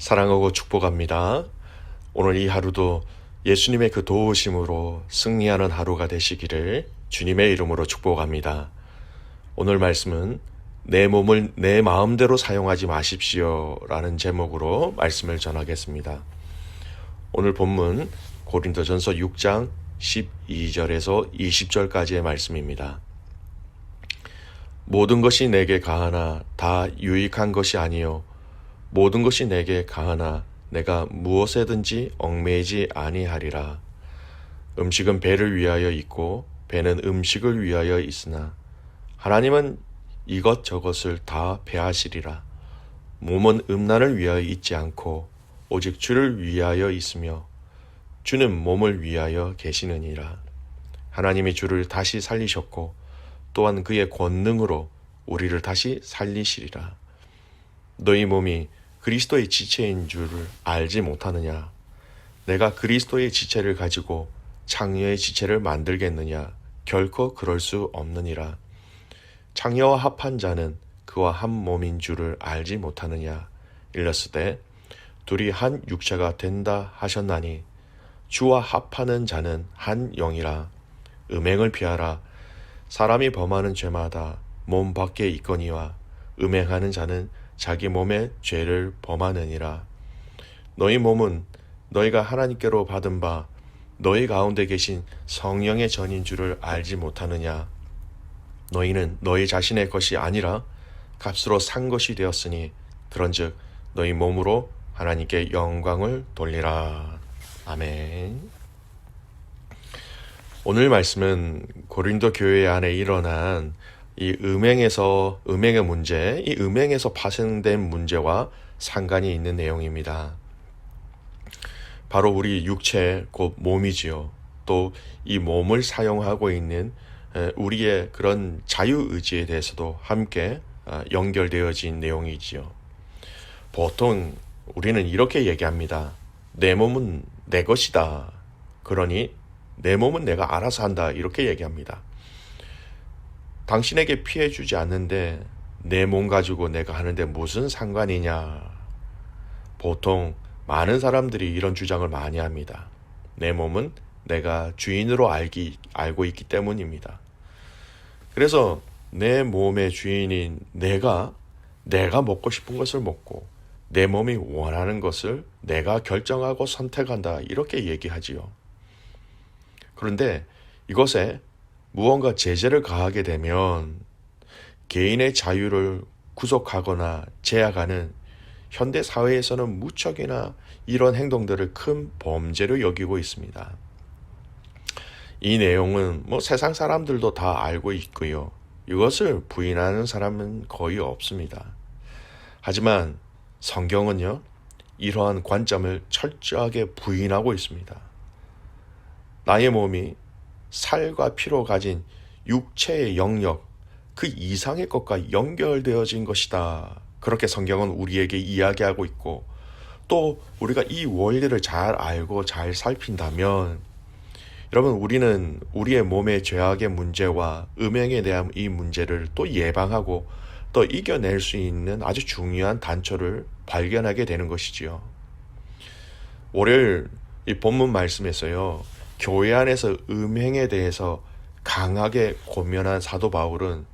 사랑하고 축복합니다. 오늘 이 하루도 예수님의 그 도우심으로 승리하는 하루가 되시기를 주님의 이름으로 축복합니다. 오늘 말씀은 내 몸을 내 마음대로 사용하지 마십시오 라는 제목으로 말씀을 전하겠습니다. 오늘 본문 고린도전서 6장 12절에서 20절까지의 말씀입니다. 모든 것이 내게 가하나 다 유익한 것이 아니요 모든 것이 내게 가하나 내가 무엇에든지 얽매이지 아니하리라. 음식은 배를 위하여 있고 배는 음식을 위하여 있으나 하나님은 이것저것을 다 배하시리라. 몸은 음란을 위하여 있지 않고 오직 주를 위하여 있으며 주는 몸을 위하여 계시느니라. 하나님이 주를 다시 살리셨고 또한 그의 권능으로 우리를 다시 살리시리라. 너희 몸이 그리스도의 지체인 줄을 알지 못하느냐? 내가 그리스도의 지체를 가지고 창녀의 지체를 만들겠느냐? 결코 그럴 수 없느니라. 창녀와 합한 자는 그와 한 몸인 줄을 알지 못하느냐? 일렀으되 둘이 한 육체가 된다 하셨나니 주와 합하는 자는 한 영이라. 음행을 피하라. 사람이 범하는 죄마다 몸 밖에 있거니와 음행하는 자는 자기 몸의 죄를 범하느니라. 너희 몸은 너희가 하나님께로 받은 바 너희 가운데 계신 성령의 전인 줄을 알지 못하느냐? 너희는 너희 자신의 것이 아니라 값으로 산 것이 되었으니 그런즉 너희 몸으로 하나님께 영광을 돌리라. 아멘. 오늘 말씀은 고린도 교회 안에 일어난 이 음행의 문제, 이 음행에서 파생된 문제와 상관이 있는 내용입니다. 바로 우리 육체, 곧 몸이지요. 또 이 몸을 사용하고 있는 우리의 그런 자유의지에 대해서도 함께 연결되어진 내용이지요. 보통 우리는 이렇게 얘기합니다. 내 몸은 내 것이다. 그러니 내 몸은 내가 알아서 한다. 이렇게 얘기합니다. 당신에게 피해 주지 않는데 내 몸 가지고 내가 하는데 무슨 상관이냐. 보통 많은 사람들이 이런 주장을 많이 합니다. 내 몸은 내가 주인으로 알고 있기 때문입니다. 그래서 내 몸의 주인인 내가 먹고 싶은 것을 먹고 내 몸이 원하는 것을 내가 결정하고 선택한다. 이렇게 얘기하지요. 그런데 이것에 무언가 제재를 가하게 되면 개인의 자유를 구속하거나 제약하는 현대 사회에서는 무척이나 이런 행동들을 큰 범죄로 여기고 있습니다. 이 내용은 세상 사람들도 다 알고 있고요. 이것을 부인하는 사람은 거의 없습니다. 하지만 성경은요, 이러한 관점을 철저하게 부인하고 있습니다. 나의 몸이 살과 피로 가진 육체의 영역, 그 이상의 것과 연결되어진 것이다. 그렇게 성경은 우리에게 이야기하고 있고, 또 우리가 이 원리를 잘 알고 잘 살핀다면, 여러분, 우리는 우리의 몸의 죄악의 문제와 음행에 대한 이 문제를 또 예방하고 또 이겨낼 수 있는 아주 중요한 단초를 발견하게 되는 것이지요. 월요일 이 본문 말씀에서요, 교회 안에서 음행에 대해서 강하게 권면한 사도 바울은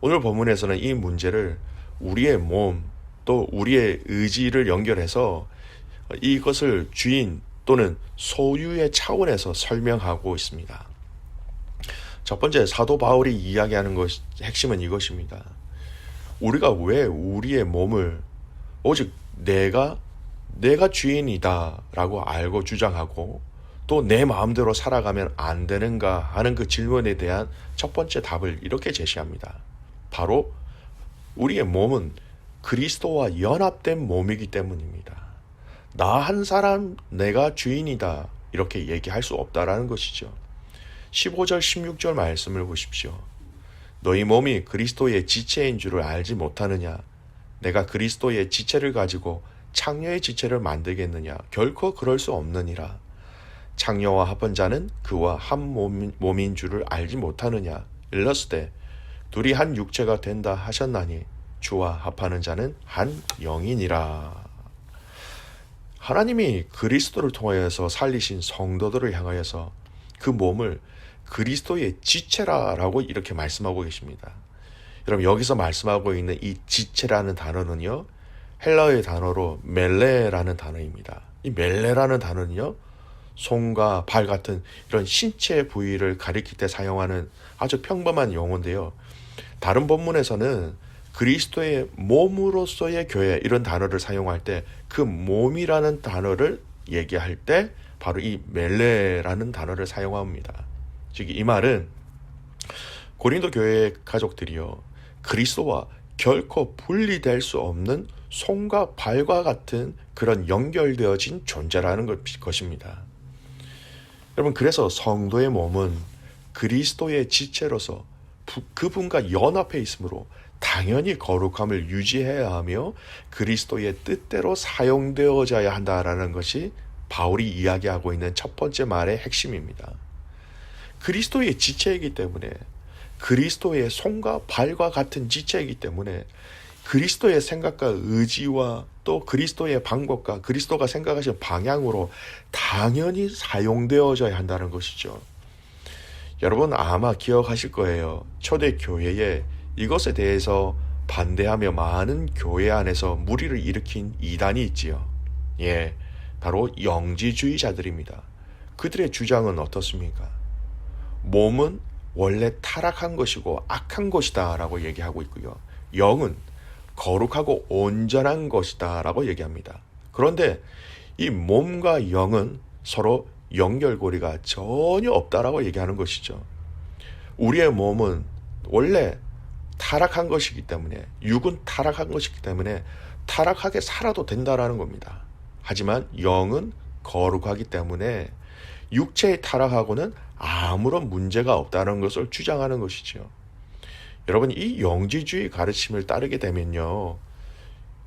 오늘 본문에서는 이 문제를 우리의 몸 또 우리의 의지를 연결해서 이것을 주인 또는 소유의 차원에서 설명하고 있습니다. 첫 번째 사도 바울이 이야기하는 핵심은 이것입니다. 우리가 왜 우리의 몸을 오직 내가 주인이다 라고 알고 주장하고 또 내 마음대로 살아가면 안 되는가 하는 그 질문에 대한 첫 번째 답을 이렇게 제시합니다. 바로 우리의 몸은 그리스도와 연합된 몸이기 때문입니다. 나 한 사람 내가 주인이다 이렇게 얘기할 수 없다라는 것이죠. 15절 16절 말씀을 보십시오. 너희 몸이 그리스도의 지체인 줄을 알지 못하느냐? 내가 그리스도의 지체를 가지고 창녀의 지체를 만들겠느냐? 결코 그럴 수 없느니라. 창녀와 합한 자는 그와 한 몸인 줄을 알지 못하느냐? 일렀으되 둘이 한 육체가 된다 하셨나니 주와 합하는 자는 한 영이니라. 하나님이 그리스도를 통하여서 살리신 성도들을 향하여서 그 몸을 그리스도의 지체라고 이렇게 말씀하고 계십니다. 여러분, 여기서 말씀하고 있는 이 지체라는 단어는요, 헬라어의 단어로 멜레라는 단어입니다. 이 멜레라는 단어는요, 손과 발 같은 이런 신체 부위를 가리킬 때 사용하는 아주 평범한 용어인데요. 다른 본문에서는 그리스도의 몸으로서의 교회 이런 단어를 사용할 때 그 몸이라는 단어를 얘기할 때 바로 이 멜레라는 단어를 사용합니다. 즉 이 말은 고린도 교회의 가족들이요, 그리스도와 결코 분리될 수 없는 손과 발과 같은 그런 연결되어진 존재라는 것입니다. 여러분, 그래서 성도의 몸은 그리스도의 지체로서 그분과 연합해 있으므로 당연히 거룩함을 유지해야 하며 그리스도의 뜻대로 사용되어져야 한다라는 것이 바울이 이야기하고 있는 첫 번째 말의 핵심입니다. 그리스도의 지체이기 때문에, 그리스도의 손과 발과 같은 지체이기 때문에 그리스도의 생각과 의지와 또 그리스도의 방법과 그리스도가 생각하신 방향으로 당연히 사용되어져야 한다는 것이죠. 여러분 아마 기억하실 거예요. 초대 교회에 이것에 대해서 반대하며 많은 교회 안에서 무리를 일으킨 이단이 있지요. 예, 바로 영지주의자들입니다. 그들의 주장은 어떻습니까? 몸은 원래 타락한 것이고 악한 것이다 라고 얘기하고 있고요. 영은 거룩하고 온전한 것이다 라고 얘기합니다. 그런데 이 몸과 영은 서로 연결고리가 전혀 없다라고 얘기하는 것이죠. 우리의 몸은 원래 타락한 것이기 때문에, 육은 타락한 것이기 때문에 타락하게 살아도 된다라는 겁니다. 하지만 영은 거룩하기 때문에 육체의 타락하고는 아무런 문제가 없다는 것을 주장하는 것이죠. 여러분, 이 영지주의 가르침을 따르게 되면요,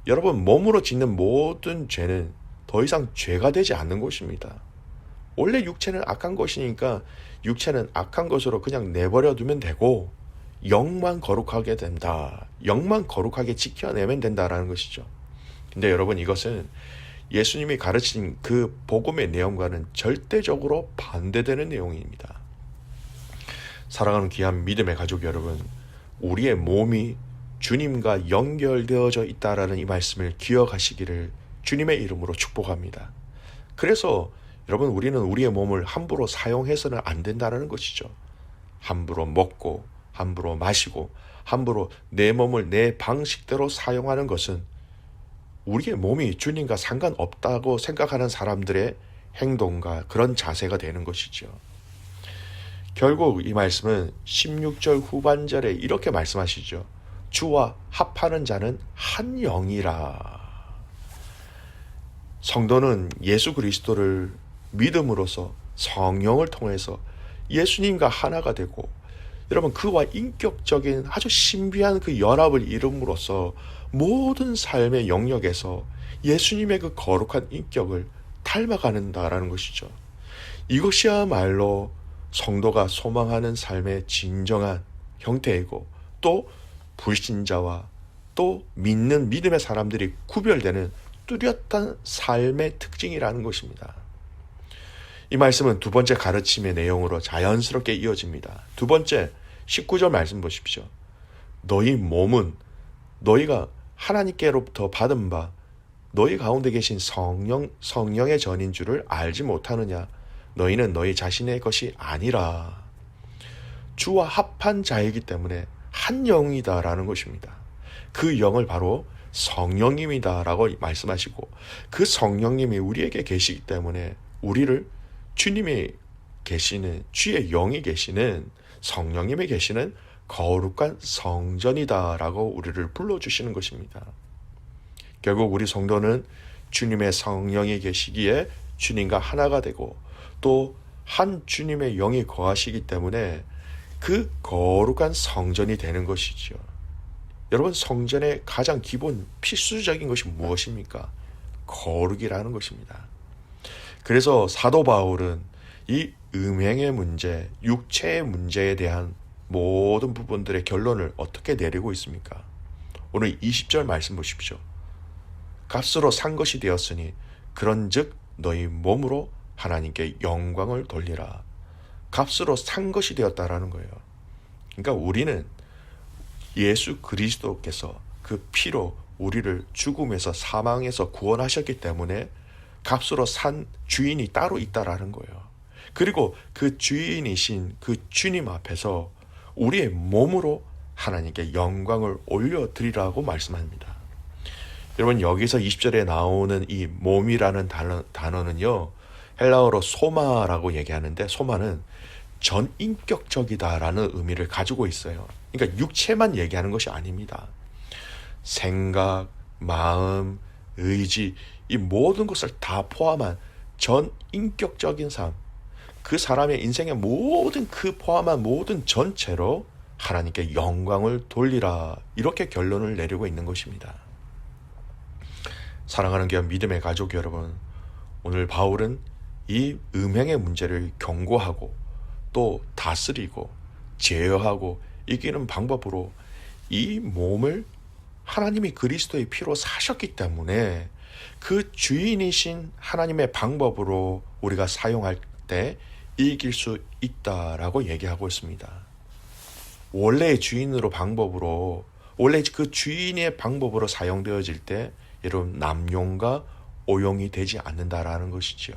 여러분 몸으로 짓는 모든 죄는 더 이상 죄가 되지 않는 것입니다. 원래 육체는 악한 것이니까 육체는 악한 것으로 그냥 내버려 두면 되고 영만 거룩하게 된다. 영만 거룩하게 지켜내면 된다라는 것이죠. 근데 여러분, 이것은 예수님이 가르친 그 복음의 내용과는 절대적으로 반대되는 내용입니다. 사랑하는 귀한 믿음의 가족 여러분, 우리의 몸이 주님과 연결되어져 있다라는 이 말씀을 기억하시기를 주님의 이름으로 축복합니다. 그래서 여러분, 우리는 우리의 몸을 함부로 사용해서는 안 된다는 것이죠. 함부로 먹고 함부로 마시고 함부로 내 몸을 내 방식대로 사용하는 것은 우리의 몸이 주님과 상관없다고 생각하는 사람들의 행동과 그런 자세가 되는 것이죠. 결국 이 말씀은 16절 후반절에 이렇게 말씀하시죠. 주와 합하는 자는 한 영이라. 성도는 예수 그리스도를 믿음으로써 성령을 통해서 예수님과 하나가 되고, 여러분 그와 인격적인 아주 신비한 그 연합을 이룸으로써 모든 삶의 영역에서 예수님의 그 거룩한 인격을 닮아가는다라는 것이죠. 이것이야말로 성도가 소망하는 삶의 진정한 형태이고, 또 불신자와 또 믿는 믿음의 사람들이 구별되는 뚜렷한 삶의 특징이라는 것입니다. 이 말씀은 두 번째 가르침의 내용으로 자연스럽게 이어집니다. 두 번째 19절 말씀 보십시오. 너희 몸은 너희가 하나님께로부터 받은 바 너희 가운데 계신 성령의 전인 줄을 알지 못하느냐. 너희는 너희 자신의 것이 아니라 주와 합한 자이기 때문에 한 영이다라는 것입니다. 그 영을 바로 성령님이다라고 말씀하시고, 그 성령님이 우리에게 계시기 때문에 우리를 주님이 계시는, 주의 영이 계시는, 성령님이 계시는 거룩한 성전이다라고 우리를 불러주시는 것입니다. 결국 우리 성도는 주님의 성령이 계시기에 주님과 하나가 되고, 또 한 주님의 영이 거하시기 때문에 그 거룩한 성전이 되는 것이죠. 여러분, 성전의 가장 기본 필수적인 것이 무엇입니까? 거룩이라는 것입니다. 그래서 사도 바울은 이 음행의 문제, 육체의 문제에 대한 모든 부분들의 결론을 어떻게 내리고 있습니까? 오늘 20절 말씀 보십시오. 값으로 산 것이 되었으니 그런즉 너희 몸으로 하나님께 영광을 돌리라. 값으로 산 것이 되었다라는 거예요. 그러니까 우리는 예수 그리스도께서 그 피로 우리를 죽음에서 사망에서 구원하셨기 때문에 값으로 산 주인이 따로 있다라는 거예요. 그리고 그 주인이신 그 주님 앞에서 우리의 몸으로 하나님께 영광을 올려드리라고 말씀합니다. 여러분, 여기서 20절에 나오는 이 몸이라는 단어는요, 헬라어로 소마라고 얘기하는데, 소마는 전인격적이다라는 의미를 가지고 있어요. 그러니까 육체만 얘기하는 것이 아닙니다. 생각, 마음, 의지, 이 모든 것을 다 포함한 전인격적인 삶, 그 사람의 인생의 모든 그 포함한 모든 전체로 하나님께 영광을 돌리라, 이렇게 결론을 내리고 있는 것입니다. 사랑하는 귀한 믿음의 가족 여러분, 오늘 바울은 이 음행의 문제를 경고하고 또 다스리고 제어하고 이기는 방법으로 이 몸을 하나님이 그리스도의 피로 사셨기 때문에 그 주인이신 하나님의 방법으로 우리가 사용할 때 이길 수 있다라고 얘기하고 있습니다. 원래의 주인으로 방법으로, 원래 그 주인의 방법으로 사용되어질 때 여러분, 남용과 오용이 되지 않는다라는 것이죠.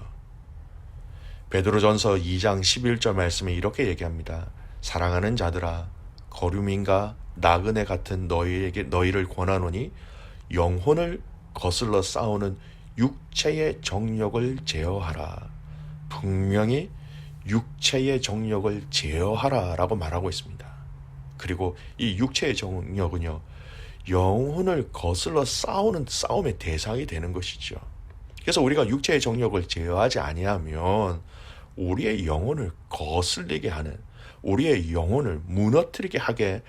베드로전서 2장 11절 말씀에 이렇게 얘기합니다. 사랑하는 자들아, 거류민과 나그네 같은 너희를 권하노니 영혼을 거슬러 싸우는 육체의 정욕을 제어하라. 분명히 육체의 정욕을 제어하라 라고 말하고 있습니다. 그리고 이 육체의 정욕은요, 영혼을 거슬러 싸우는 싸움의 대상이 되는 것이죠. 그래서 우리가 육체의 정욕을 제어하지 아니하면 우리의 영혼을 거슬리게 하는, 우리의 영혼을 무너뜨리게 하게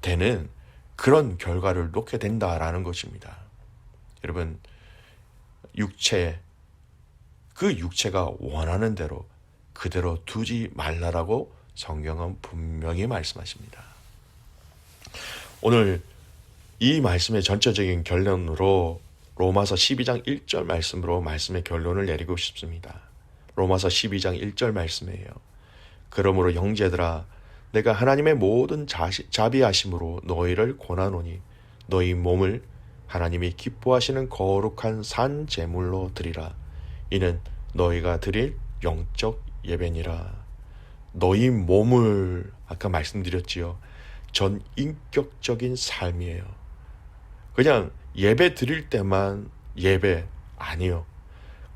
되는 그런 결과를 놓게 된다라는 것입니다. 여러분, 그 육체가 원하는 대로 그대로 두지 말라라고 성경은 분명히 말씀하십니다. 오늘 이 말씀의 전체적인 결론으로 로마서 12장 1절 말씀으로 말씀의 결론을 내리고 싶습니다. 로마서 12장 1절 말씀이에요. 그러므로 형제들아, 내가 하나님의 모든 자비하심으로 너희를 권하노니 너희 몸을 하나님이 기뻐하시는 거룩한 산 제물로 드리라. 이는 너희가 드릴 영적 예배니라. 너희 몸을, 아까 말씀드렸지요, 전인격적인 삶이에요. 그냥 예배 드릴 때만 예배 아니요.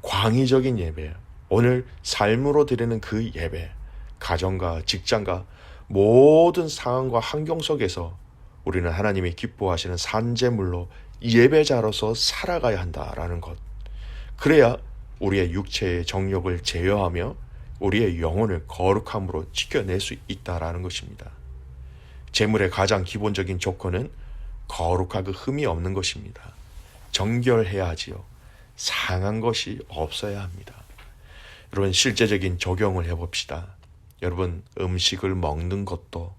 광의적인 예배예요. 오늘 삶으로 드리는 그 예배, 가정과 직장과 모든 상황과 환경 속에서 우리는 하나님이 기뻐하시는 산제물로 예배자로서 살아가야 한다라는 것. 그래야 우리의 육체의 정욕을 제어하며 우리의 영혼을 거룩함으로 지켜낼 수 있다라는 것입니다. 제물의 가장 기본적인 조건은 거룩하고 흠이 없는 것입니다. 정결해야 하지요. 상한 것이 없어야 합니다. 여러분, 실제적인 적용을 해봅시다. 여러분, 음식을 먹는 것도,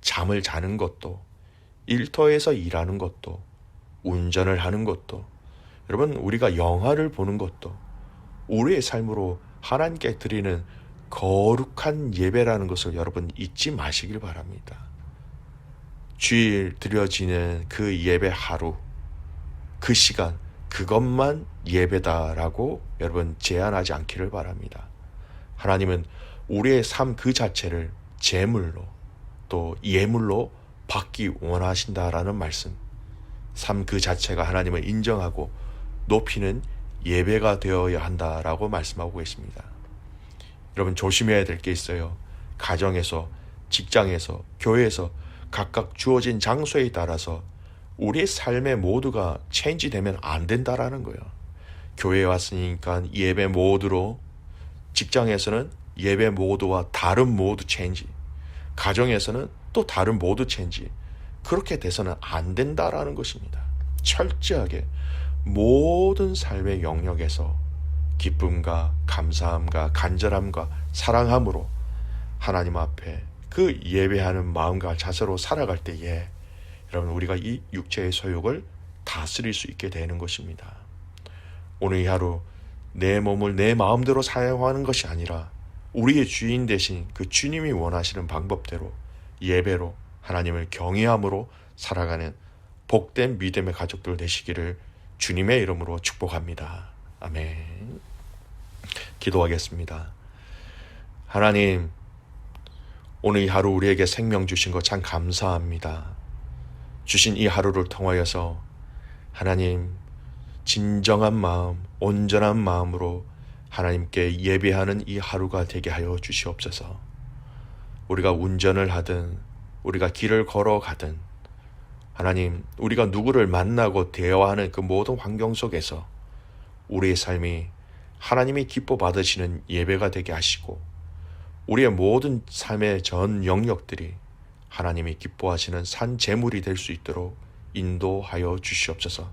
잠을 자는 것도, 일터에서 일하는 것도, 운전을 하는 것도, 여러분, 우리가 영화를 보는 것도 우리의 삶으로 하나님께 드리는 거룩한 예배라는 것을 여러분 잊지 마시길 바랍니다. 주일 드려지는 그 예배 하루, 그 시간, 그것만 예배다라고 여러분 제한하지 않기를 바랍니다. 하나님은 우리의 삶 그 자체를 제물로 또 예물로 받기 원하신다라는 말씀, 삶 그 자체가 하나님을 인정하고 높이는 예배가 되어야 한다라고 말씀하고 계십니다. 여러분, 조심해야 될 게 있어요. 가정에서, 직장에서, 교회에서 각각 주어진 장소에 따라서 우리의 삶의 모두가 체인지되면 안 된다라는 거예요. 교회에 왔으니까 예배 모드로, 직장에서는 예배 모드와 다른 모드 체인지, 가정에서는 또 다른 모드 체인지, 그렇게 돼서는 안 된다라는 것입니다. 철저하게 모든 삶의 영역에서 기쁨과 감사함과 간절함과 사랑함으로 하나님 앞에 그 예배하는 마음과 자세로 살아갈 때에 여러분, 우리가 이 육체의 소욕을 다스릴 수 있게 되는 것입니다. 오늘 이 하루 내 몸을 내 마음대로 사용하는 것이 아니라 우리의 주인 대신 그 주님이 원하시는 방법대로 예배로 하나님을 경외함으로 살아가는 복된 믿음의 가족들 되시기를 주님의 이름으로 축복합니다. 아멘. 기도하겠습니다. 하나님, 오늘 이 하루 우리에게 생명 주신 것 참 감사합니다. 주신 이 하루를 통하여서 하나님, 진정한 마음, 온전한 마음으로 하나님께 예배하는 이 하루가 되게 하여 주시옵소서. 우리가 운전을 하든 우리가 길을 걸어가든 하나님, 우리가 누구를 만나고 대화하는 그 모든 환경 속에서 우리의 삶이 하나님이 기뻐 받으시는 예배가 되게 하시고 우리의 모든 삶의 전 영역들이 하나님이 기뻐하시는 산 제물이 될 수 있도록 인도하여 주시옵소서.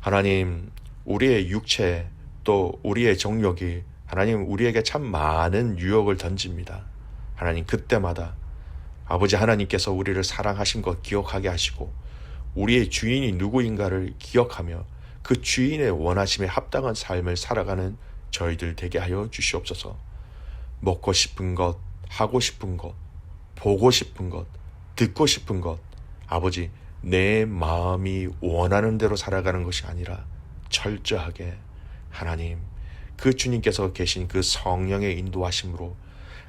하나님, 우리의 육체 또 우리의 정욕이 하나님 우리에게 참 많은 유혹을 던집니다. 하나님, 그때마다 아버지 하나님께서 우리를 사랑하신 것 기억하게 하시고 우리의 주인이 누구인가를 기억하며 그 주인의 원하심에 합당한 삶을 살아가는 저희들 되게 하여 주시옵소서. 먹고 싶은 것, 하고 싶은 것, 보고 싶은 것, 듣고 싶은 것, 아버지 내 마음이 원하는 대로 살아가는 것이 아니라 철저하게 하나님, 그 주님께서 계신 그 성령의 인도하심으로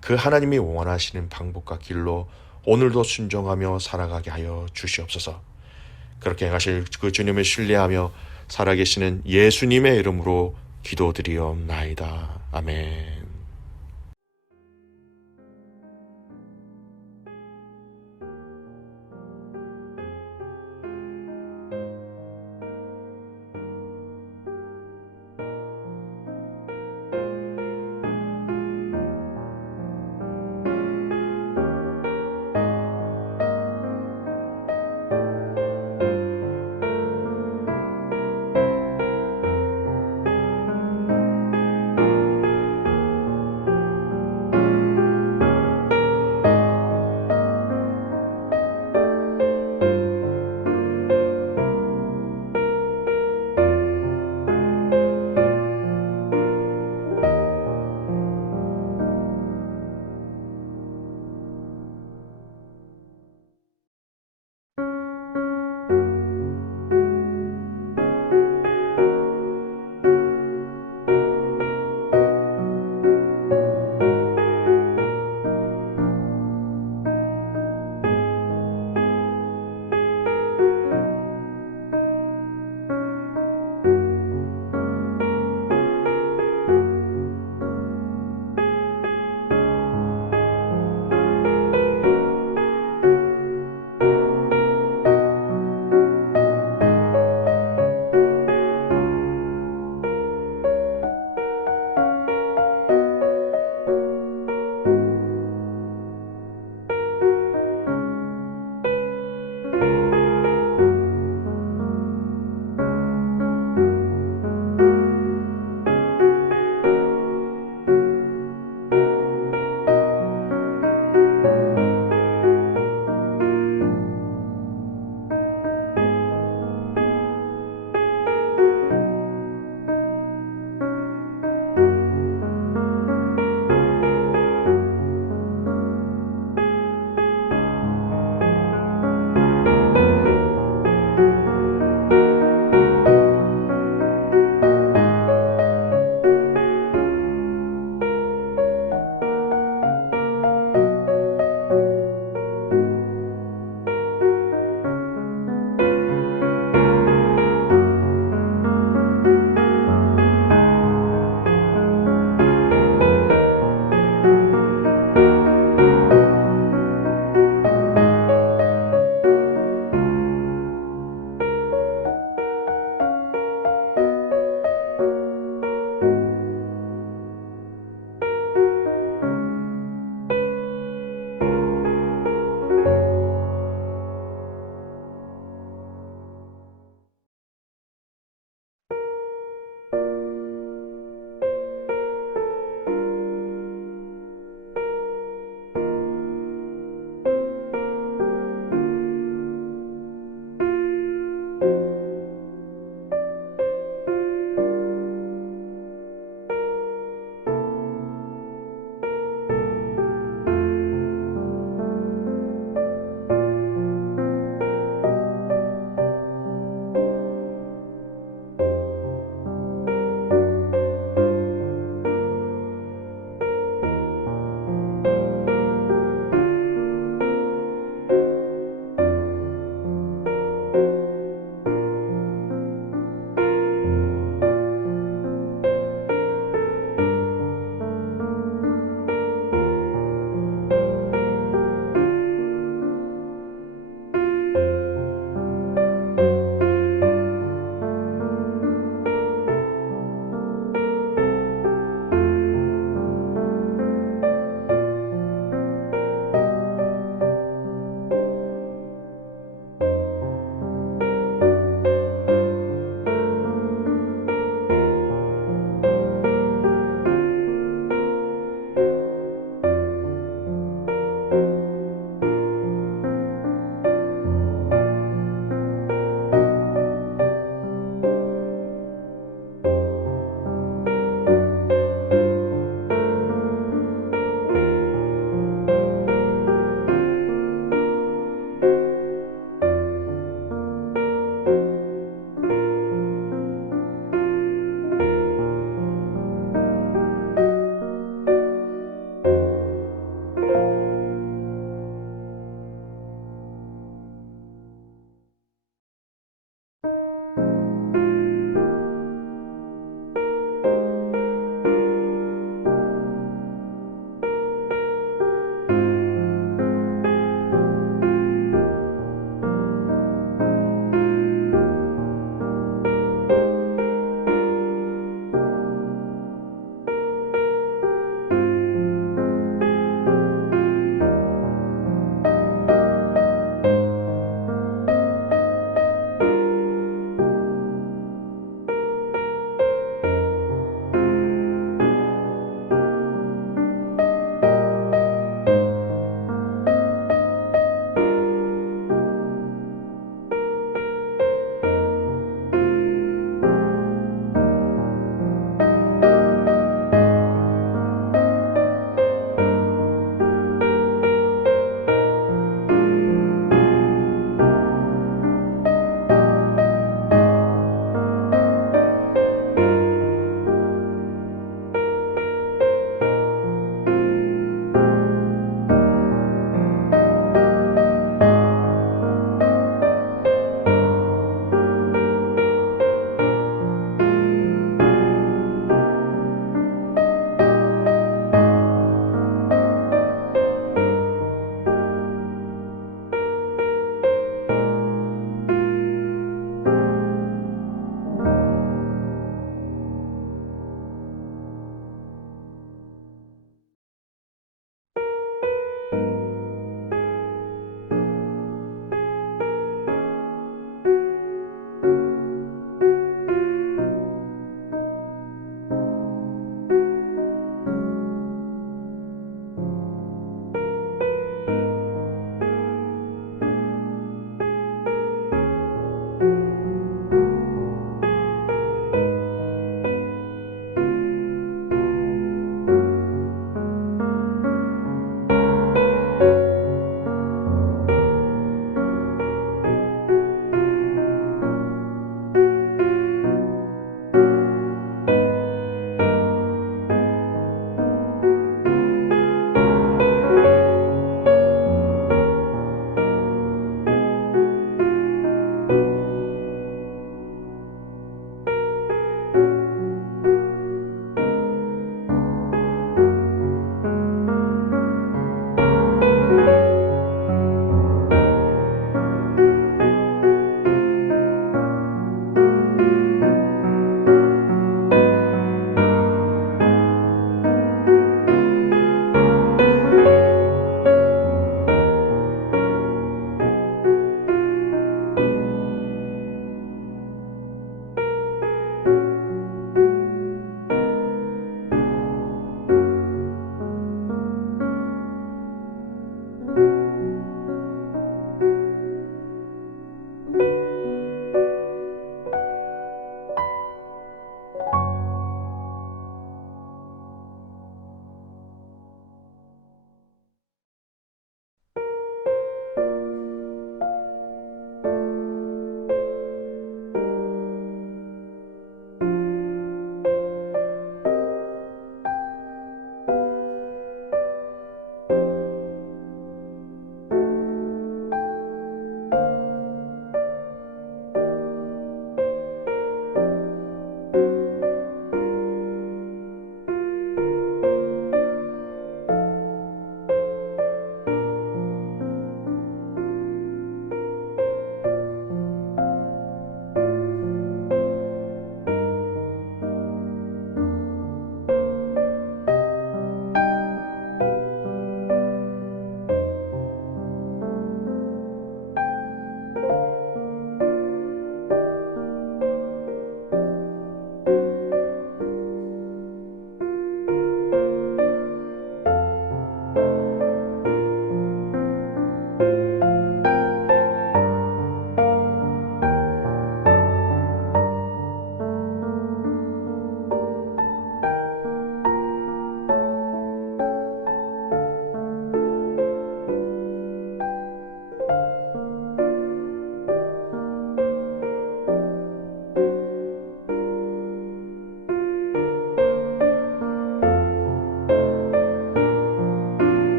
그 하나님이 원하시는 방법과 길로 오늘도 순종하며 살아가게 하여 주시옵소서. 그렇게 하실 그 주님을 신뢰하며 살아계시는 예수님의 이름으로 기도드리옵나이다. 아멘.